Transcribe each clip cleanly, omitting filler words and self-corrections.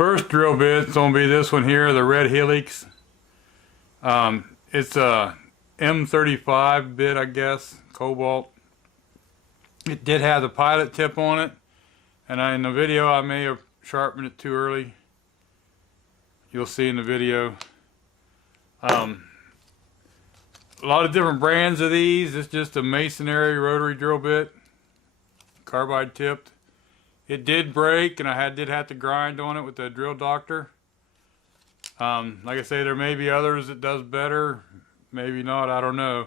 First drill bit's gonna be this one here, the red Helix. It's a M35 bit, I guess, COBALT. It did have the pilot tip on it, and in the video I may have sharpened it too early. You'll see in the video. A lot of different brands of these. It's just a Masonry rotary drill bit, carbide tipped. It did break, and I did have to grind on it with the drill doctor. Like I say, there may be others that does better, maybe not, I don't know.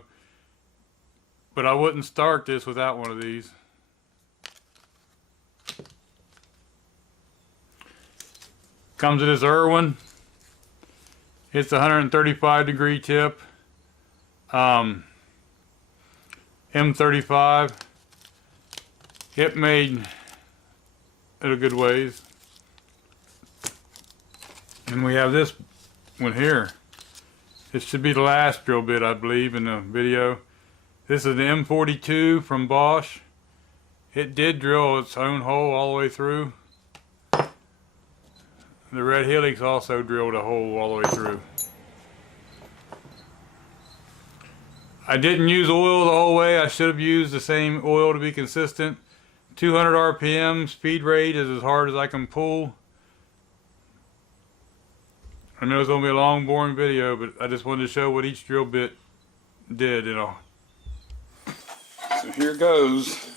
But I wouldn't start this without one of these. Comes with this Irwin. It's a 135-degree tip. M35. It made it a good ways. And we have this one here. This should be the last drill bit, I believe, in the video. This is the M42 from BOSH. It did drill its own hole all the way through. The red Helix also drilled a hole all the way through. I didn't use oil the whole way. I should have used the same oil to be consistent. 200 RPM, speed rate is as hard as I can pull. I know it's going to be a long, boring video, but I just wanted to show what each drill bit did, you know. So here goes.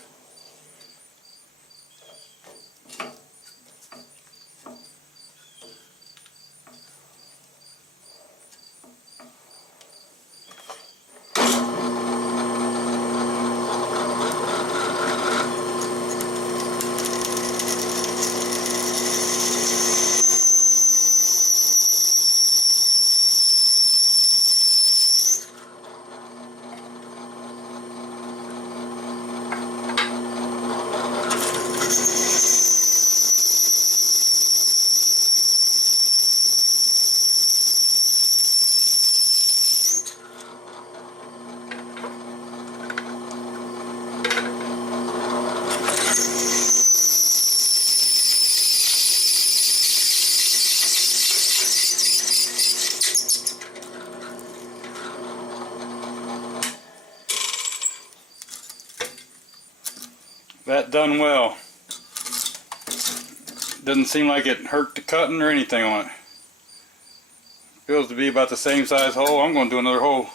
That done well. Doesn't seem like it hurt the cutting or anything on it. Feels to be about the same size hole. I'm going to do another hole.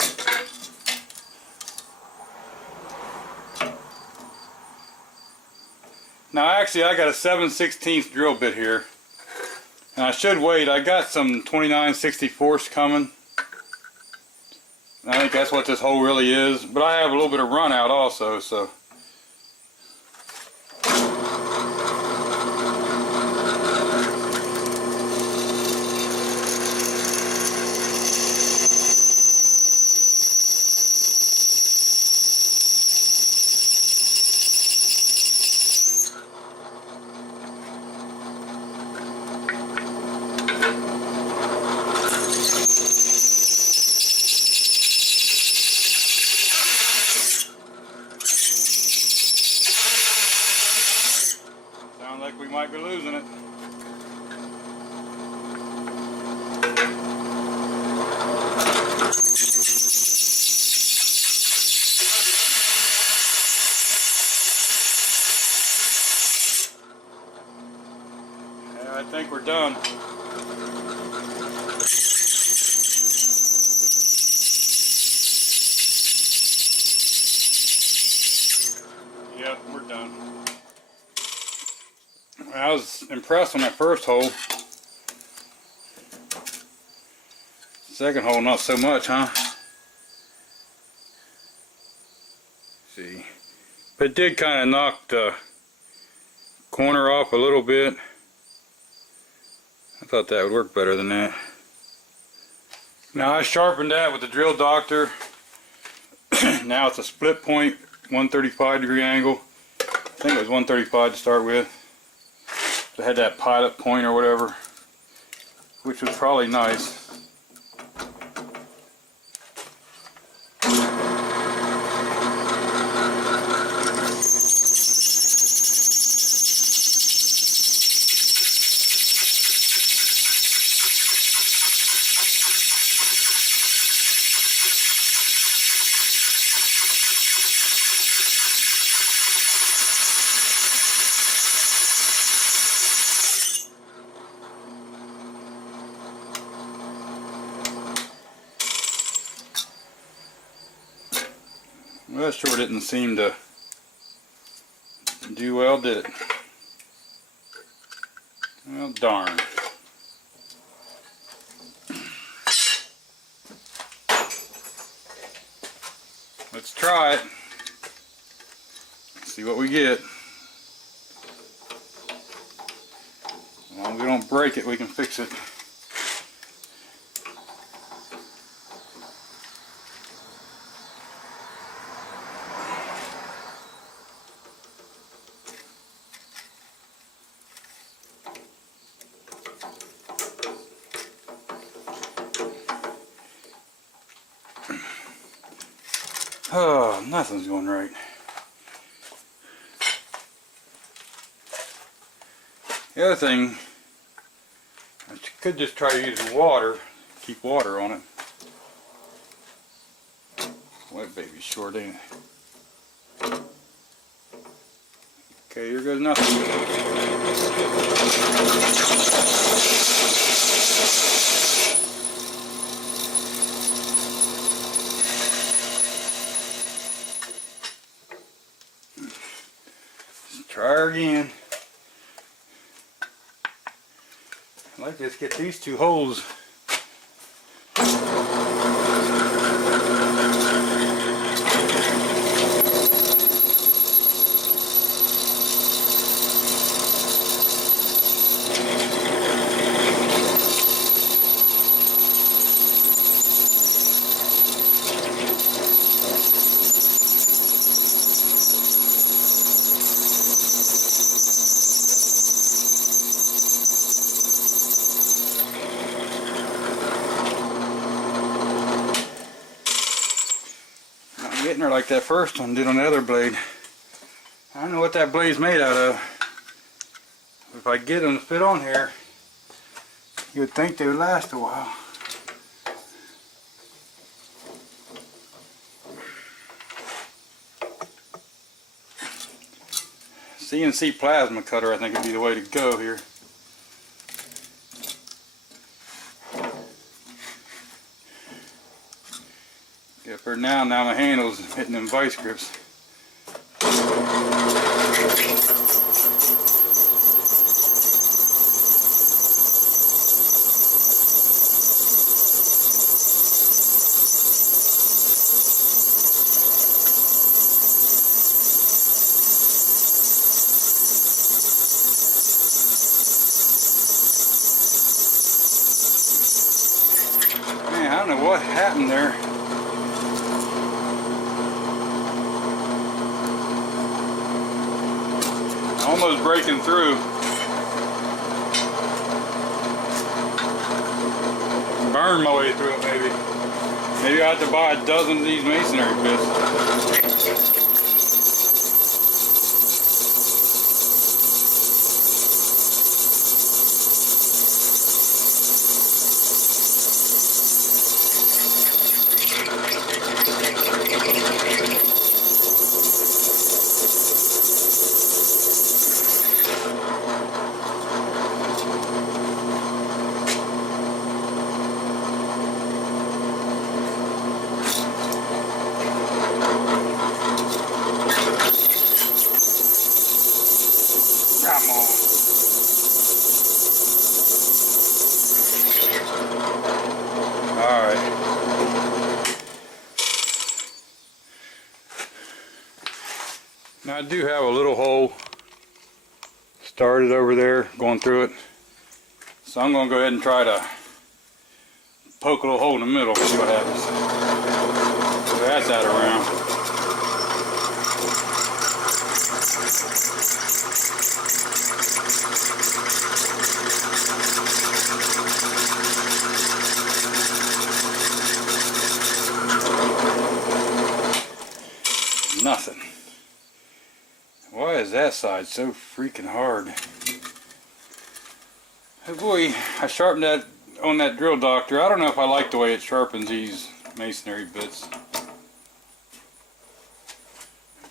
Now actually I got a 7/16 drill bit here. And I should wait. I got some 29/64 coming. I think that's what this hole really is. But I have a little bit of run out also, so. Like we might be losing it. Yeah, I think we're done. Yep, we're done. I was impressed on that first hole. Second hole, not so much, huh? See, but it did kind of knock the corner off a little bit. I thought that would work better than that. Now I sharpened that with the drill doctor. Now it's a split point, 135-degree angle. I think it was 135 to start with. It had that pilot point or whatever, which was probably nice. Well, that sure didn't seem to do well, did it? Well, darn. Let's try it. See what we get. As long as we don't break it, we can fix it. Oh, nothing's going right. The other thing, I could just try to use water, keep water on it. Wet baby's short, ain't it? Okay, here goes nothing. Try her again. I'd like to just get these two holes. Getting her like that first one did on the other blade. I don't know what that blade's made out of. If I get them to fit on here, you'd think they would last a while. CNC plasma cutter I think would be the way to go here. Yeah, for now my handle's hitting them vice grips. Man, I don't know what happened there. Almost breaking through. Burn my way through it maybe. Maybe I have to buy a dozen of these masonry bits. Come on. Alright. Now I do have a little hole started over there going through it. So I'm going to go ahead and try to poke a little hole in the middle and see what happens. So that's out around. Nothing. Why is that side so freaking hard? Oh boy, I sharpened that on that drill doctor. I don't know if I like the way it sharpens these masonry bits.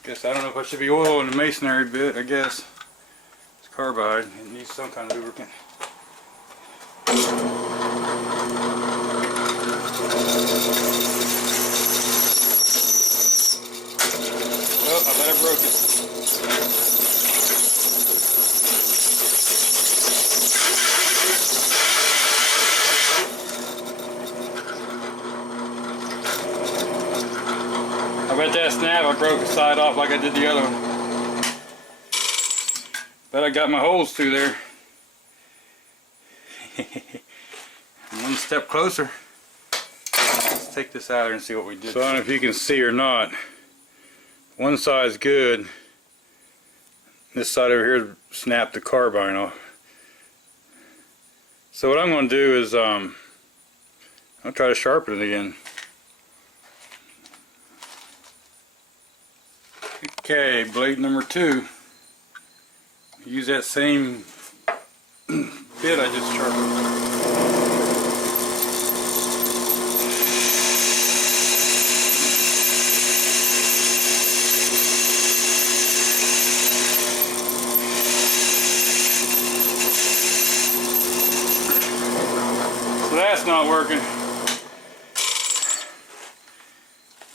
I don't know if I should be oiling the masonry bit. I guess it's carbide. It needs some kind of lubricant. I bet I broke it. I bet that snap I broke the side off like I did the other one. Bet I got my holes through there. One step closer. Let's take this out here and see what we did. So I don't know if you can see or not. One side's good. This side over here snapped the carbine off. So what I'm going to do is I'll try to sharpen it again. Okay, blade number 2. Use that same bit I just sharpened. So that's not working.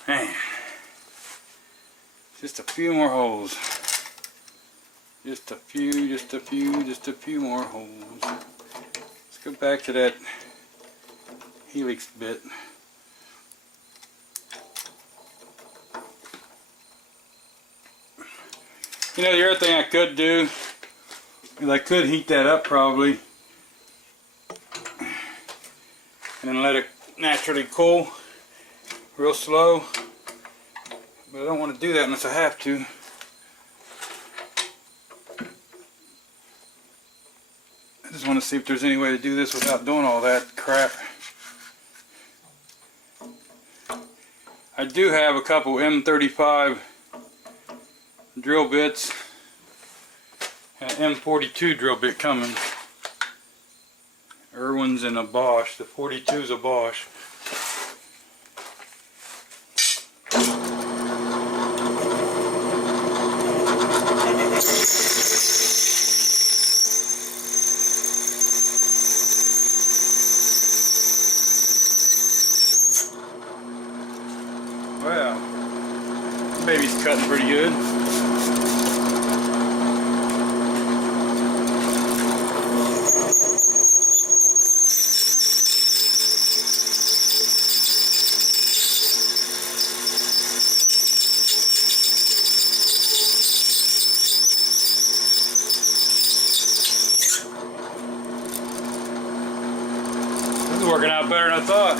Man. Just a few more holes. Just a few more holes. Let's go back to that Helix bit. You know, the other thing I could do is I could heat that up probably and then let it naturally cool real slow. But I don't want to do that unless I have to. I just want to see if there's any way to do this without doing all that crap. I do have a couple M35 drill bits and an M42 drill bit coming. Irwin's and a BOSH. The 42 is a BOSH. Well, baby's cutting pretty good. This is working out better than I thought.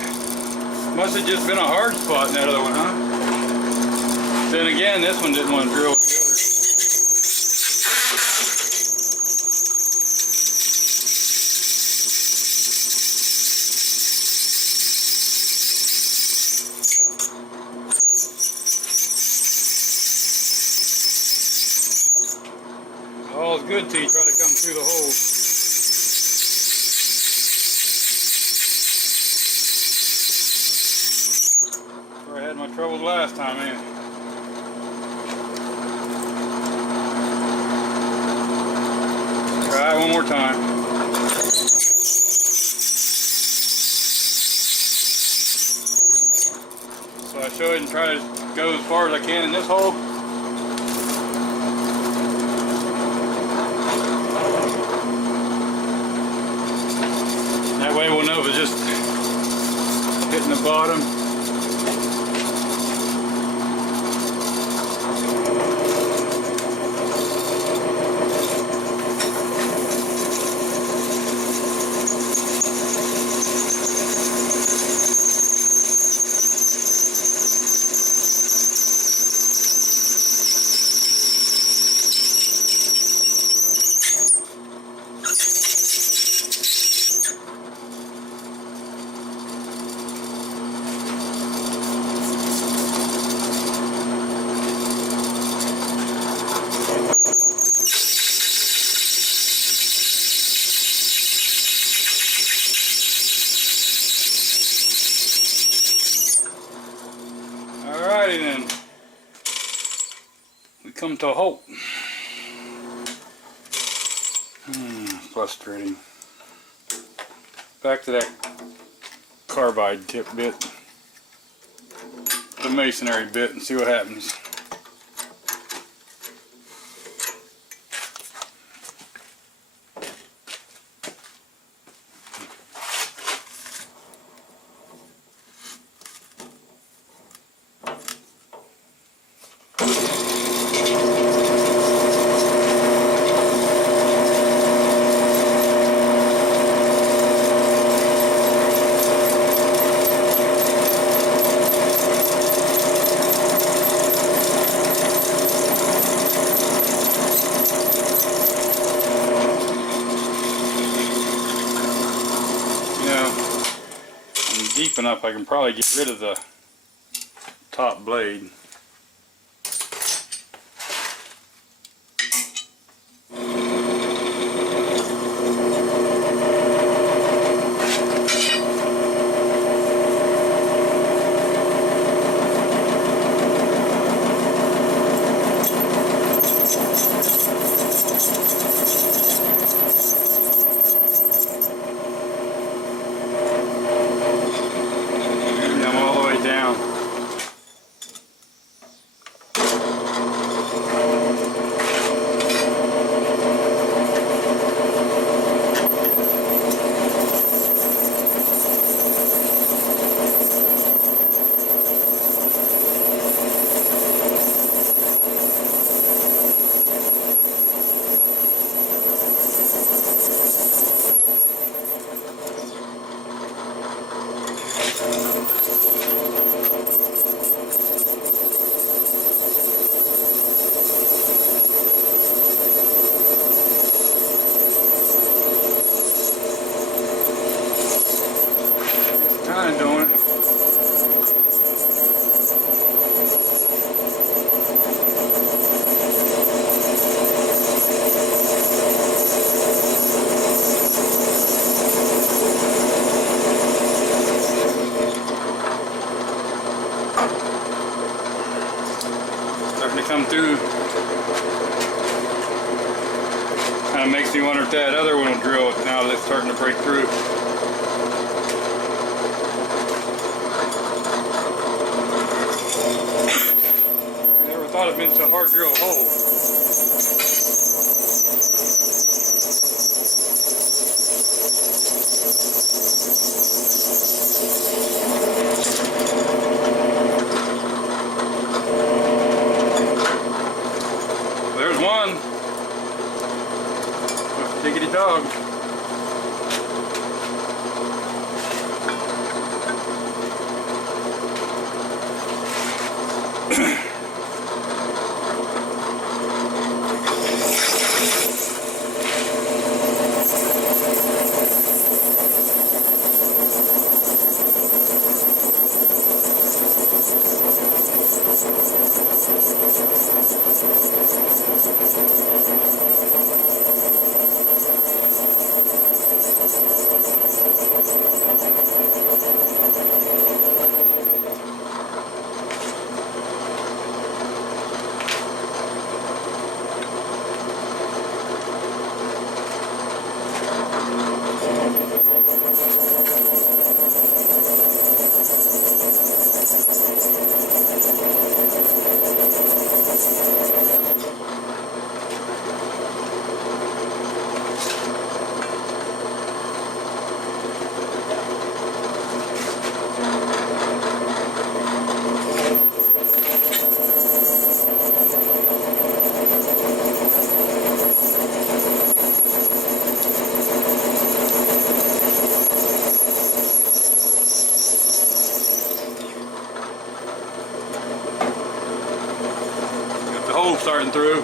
Must have just been a hard spot in that other one, huh? Then again, this one didn't want to drill with the other. All's good till you try to come through the hole. Where I had my troubles last time, man. Try it one more time. So I show it and try to go as far as I can in this hole. That way we'll know if it's just hitting the bottom. Alrighty then, we come to a halt. Frustrating. Back to that carbide tip bit, the masonry bit, and see what happens. deep enough, I can probably get rid of the top blade. Kind of doing it. Starting to come through. Kind of makes me wonder if that other one will drill now that it's starting to break through. I thought it'd been so hard to drill a hole. There's one. Diggity dog. Hole starting through.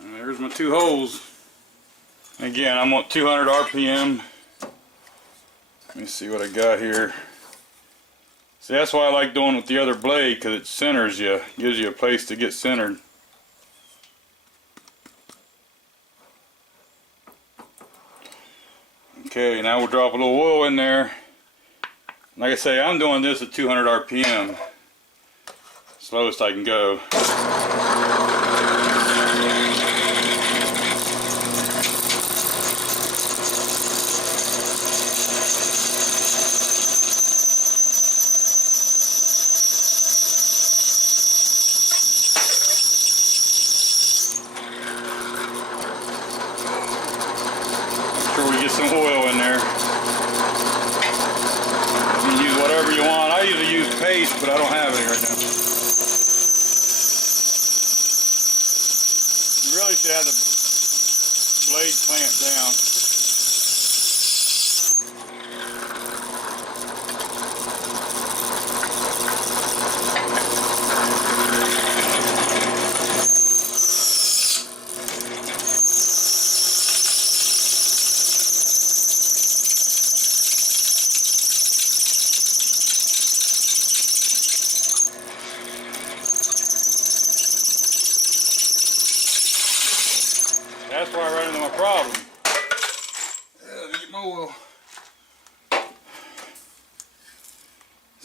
And there's my two holes. Again, I'm on 200 RPM. Let me see what I got here. See, that's why I like doing with the other blade, because it centers you, gives you a place to get centered. Okay, now we'll drop a little oil in there. Like I say, I'm doing this at 200 RPM. Slowest I can go. Get some oil in there. You can use whatever you want. I usually use paste, but I don't have any right now.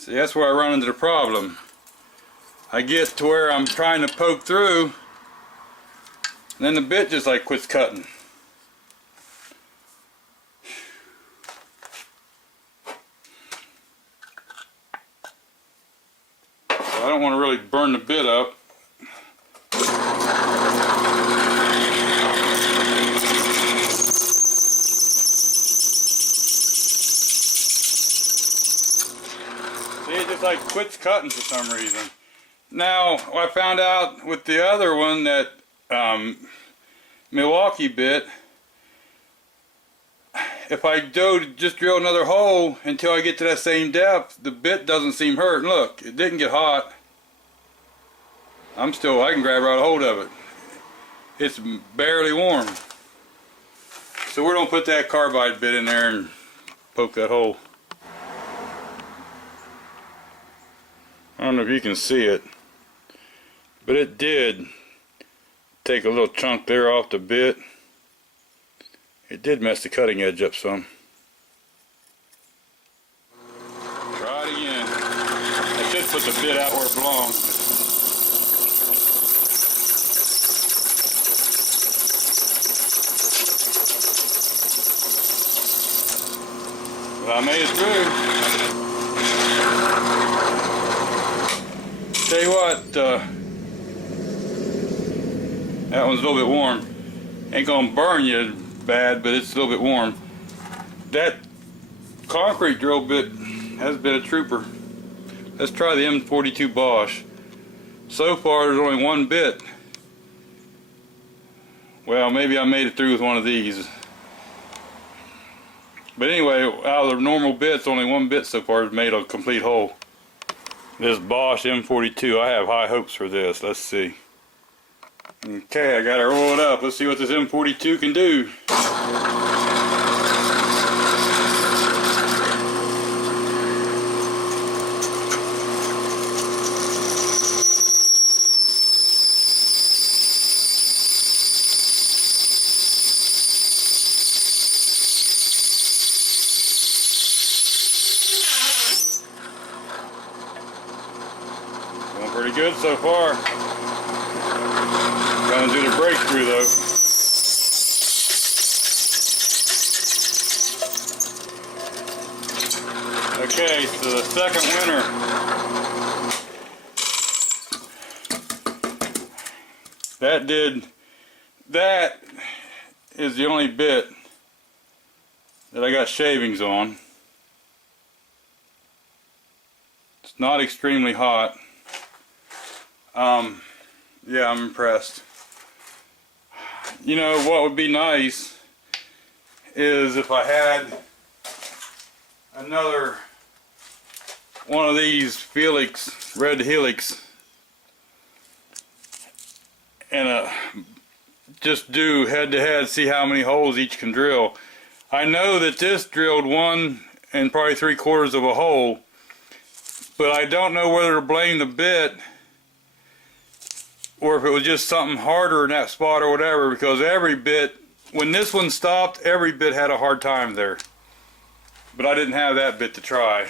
See, that's where I run into the problem. I get to where I'm trying to poke through, and then the bit just like quits cutting. So I don't want to really burn the bit up. See, it just like quits cutting for some reason. Now, I found out with the other one, that Milwaukee bit, if I just drill another hole until I get to that same depth, the bit doesn't seem hurt. And look, it didn't get hot. I can grab right a hold of it. It's barely warm. So we're going to put that carbide bit in there and poke that hole. I don't know if you can see it, but it did take a little chunk there off the bit. It did mess the cutting edge up some. Try it again. I should put the bit out where it belongs. But I made it through. Tell you what, that one's a little bit warm. Ain't gonna burn you bad, but it's a little bit warm. That concrete drill bit has been a trooper. Let's try the M42 BOSH. So far there's only one bit. Well, maybe I made it through with one of these. But anyway, out of the normal bits, only one bit so far has made a complete hole. This BOSH M42, I have high hopes for this. Let's see. Okay, I got to roll it up. Let's see what this M42 can do. Going pretty good so far. Gonna do the breakthrough though. Okay, so the second winner. That is the only bit that I got shavings on. It's not extremely hot. Yeah, I'm impressed. You know what would be nice is if I had another one of these Helix, red Helix, and just do head-to-head, see how many holes each can drill. I know that this drilled 1 and probably 3/4 of a hole, but I don't know whether to blame the bit or if it was just something harder in that spot or whatever, because every bit, when this one stopped, every bit had a hard time there. But I didn't have that bit to try.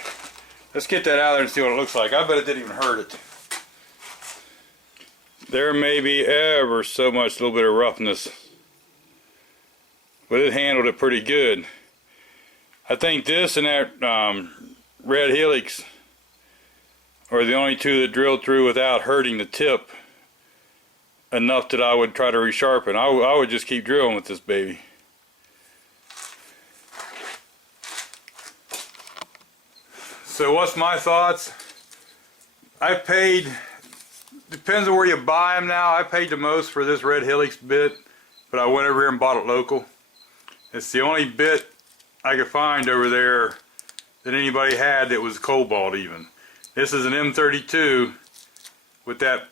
Let's get that out there and see what it looks like. I bet it didn't even hurt it. There may be ever so much little bit of roughness, but it handled it pretty good. I think this and that red Helix are the only two that drilled through without hurting the tip enough that I would try to resharpen. I would just keep drilling with this baby. So what's my thoughts? I paid, depends on where you buy them now, I paid the most for this red Helix bit, but I went over here and bought it local. It's the only bit I could find over there that anybody had that was COBALT even. This is an M32 with that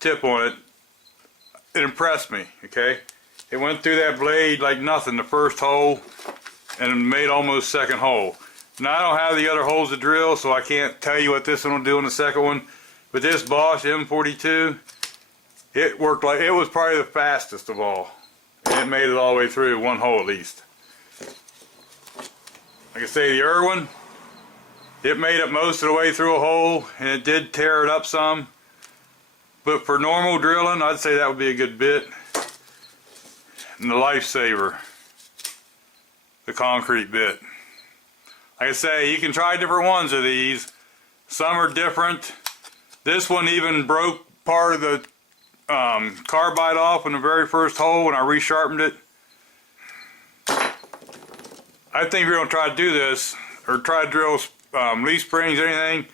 tip on it. It impressed me, okay? It went through that blade like nothing, the first hole, and made almost second hole. Now I don't have the other holes to drill, so I can't tell you what this one will do in the second one. But this BOSH M42, it worked like, it was probably the fastest of all. It made it all the way through, one hole at least. Like I say, the Irwin, It made it most of the way through a hole, and it did tear it up some. But for normal drilling, I'd say that would be a good bit. And the lifesaver, the concrete bit. Like I say, you can try different ones of these. Some are different. This one even broke part of the carbide off in the very first hole when I resharpened it. I think if you're going to try to do this, or try to drill leaf springs or anything,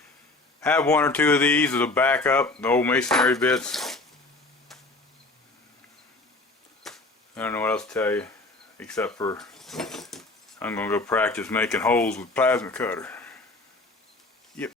have one or two of these as a backup, the old masonry bits. I don't know what else to tell you, except for I'm going to go practice making holes with plasma cutter.